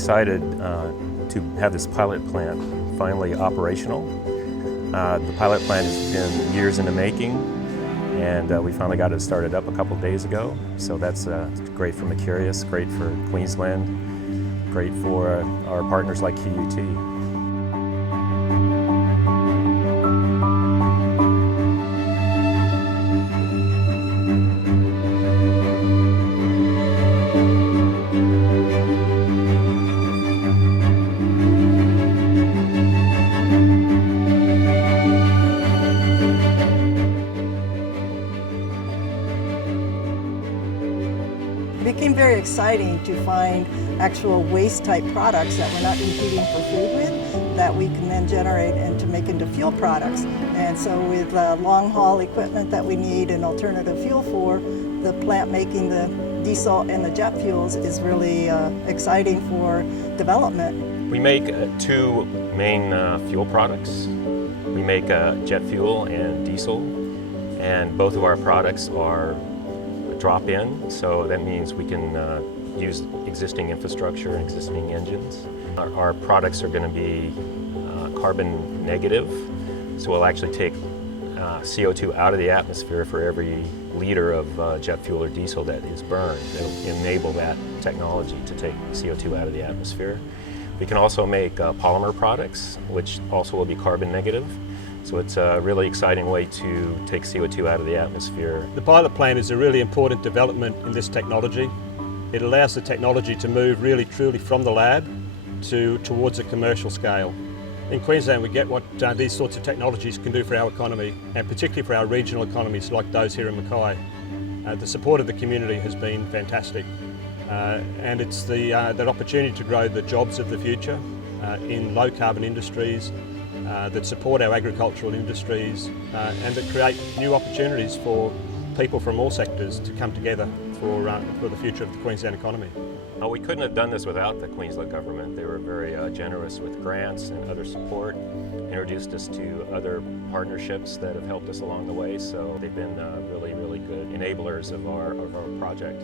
excited to have this pilot plant finally operational. The pilot plant has been years in the making, and we finally got it started up a couple days ago. So that's great for Mercurius, great for Queensland, great for our partners like QUT. It became very exciting to find actual waste-type products that we're not competing for food with, that we can then generate and to make into fuel products. And so with long-haul equipment that we need an alternative fuel for, the plant making the diesel and the jet fuels is really exciting for development. We make two main fuel products. We make jet fuel and diesel, and both of our products are drop-in, so that means we can use existing infrastructure and existing engines. Our products are going to be carbon negative, so we'll actually take CO2 out of the atmosphere for every liter of jet fuel or diesel that is burned. It'll enable that technology to take CO2 out of the atmosphere. We can also make polymer products, which also will be carbon negative. So it's a really exciting way to take CO2 out of the atmosphere. The pilot plant is a really important development in this technology. It allows the technology to move really truly from the lab towards a commercial scale. In Queensland we get what these sorts of technologies can do for our economy, and particularly for our regional economies like those here in Mackay. The support of the community has been fantastic, and it's that opportunity to grow the jobs of the future in low carbon industries, that support our agricultural industries and that create new opportunities for people from all sectors to come together for the future of the Queensland economy. We couldn't have done this without the Queensland government. They were very generous with grants and other support, introduced us to other partnerships that have helped us along the way, so they've been really, really good enablers of our project.